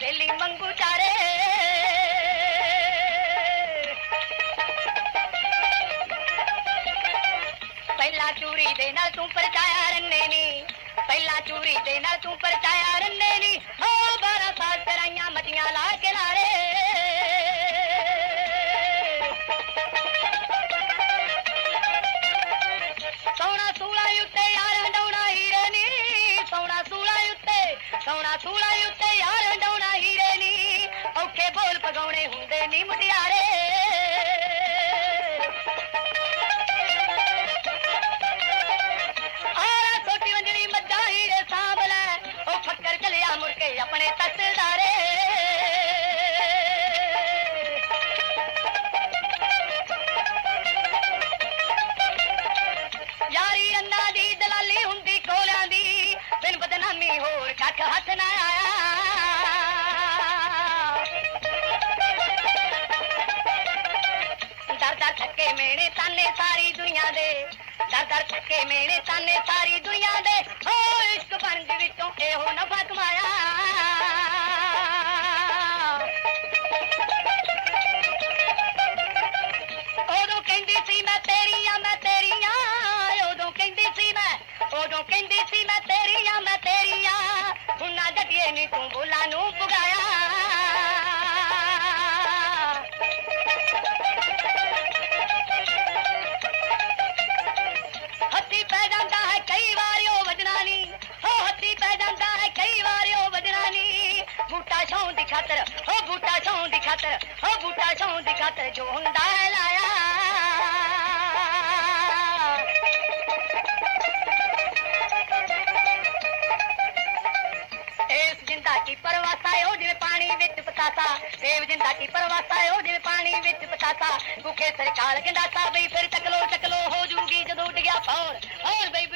भेली मंगू चारे। पहला चूरी देना तू परचाया रंगने नी। पहला चूरी देना तू के अपने तसदारे यारी अन्ना दी, दलाली हुंदी कोलां दी, बिन बदनामी होर कख हथ ना आया। दर थके मेने ताने सारी दुनिया दे। दर दर थके मेने ताने सारी दुनिया दे। ओ इश्क बंज विचों, एहो नफा कमा पै जाता है कई बार ओ हो हत्ती पै जाता है कई ओ बूटा छाऊं दी हो बूटा दी खातर बूटा दी जो हों लाया। ਪਤਾਸਾ ਦੇਵ ਜਿੰਦਾ ਕੀ ਪਰਵਾਸਾ ਉਹ ਦੇਵ ਪਾਣੀ ਵਿੱਚ ਪਤਾਸਾ ਭੁੱਖੇ ਸਰਕਾਰ ਕਹਿੰਦਾ ਸਾ ਬਈ ਫਿਰ ਟਕਲੋ ਟਕਲੋ ਹੋ ਜੂਗੀ ਜਦੋਂ ਉੱਡ ਗਿਆ ਫੌਰ ਹੋਰ ਬਈ